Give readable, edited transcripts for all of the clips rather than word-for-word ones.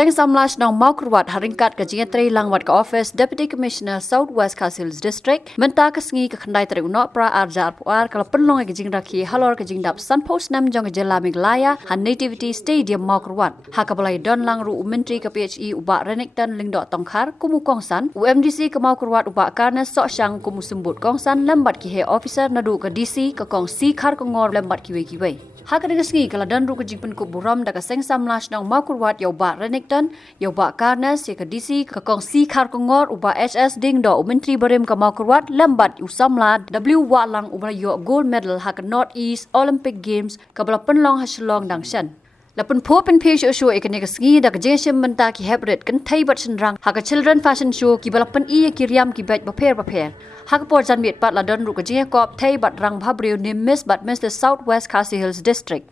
Seng samlas nang mau kurwat haringkat ke jingetri langwat ke office Deputy Commissioner Southwest Khasi District menta ke sengi ke kendai teri unok pra arja arpuar kalau penlong ke jing raki halor ke jing dap Sunpost nam jong ke jela Meglaya han Nativity Stadium mau kurwat hakabalai don lang ru menteri ke PHE ubak Renington lingdok tongkar kumu kongsan UMDC ke mau kurwat ubak karna sok syang kumu sembut kongsan lembat ki he officer nadu ke DC ke kong si khar ke ngor lembat kiwe-kiwe. Hak dengan sengi kalau dan ru kejing ku buram daga seng samlas nang mau kurwat yau ba Renington yau ba Karnas ya ke DC ke kong si khar kongor uba HS ding do menteri berim ke mau kurwat lambat usamla W walang ubra yo gold medal hak North East Olympic Games ke bala penlong haslong dangshan. Lapun po pen page show ikane ke sengi daga jeng menta ki hybrid kan thai bat senrang hak children fashion show ki bala pen i ki riam ki bat baper hak por jan mit pat la don ru ke jeng kop thai bat rang bhabriu ni miss but miss the Southwest Khasi Hills District.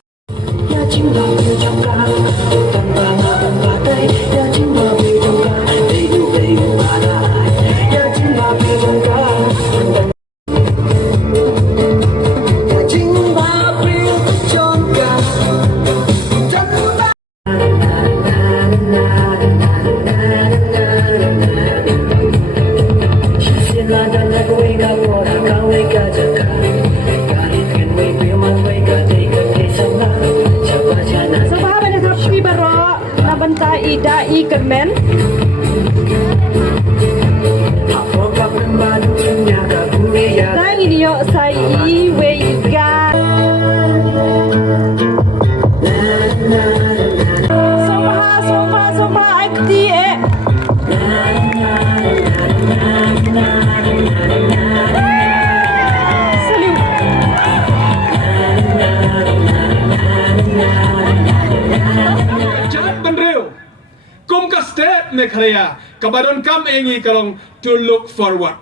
Dai kemen Dai ini yo sai weiga Sopa akti State Meghalaya kabadon kam engi kalong to look forward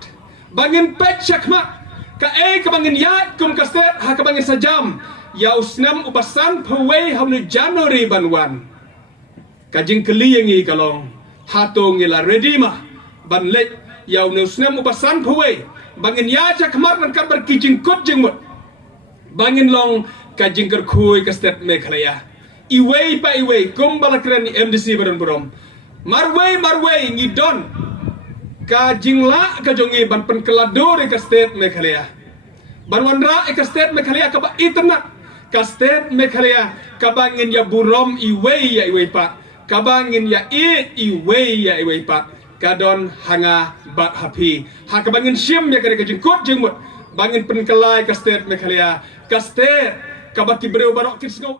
bangin pet chakma ka kabangin yat kum ka state ha kabangin sajam ya usnam upasan paway hamnu January banwan kajing keli engi kalong hatong ila redima ban lek ya usnam upasan paway bangin ya chakmar nan kabar kijing kot jingmut bangin long kajing kerkhui ka state Meghalaya iway pa iway kum balakran MDC baron burom Marway ngidon ka jingla ka jongi ban penkelado ka state Meghalaya banwanra ka state Meghalaya ka ba itanak ka state Meghalaya ka bangin ya burom iway pa ka bangin ya iway pa kadon hanga bat happy ha ka bangin syem ya ka jingkot jingmut bangin penkelai ka state Meghalaya ka state ka ba kibreu barok kisngau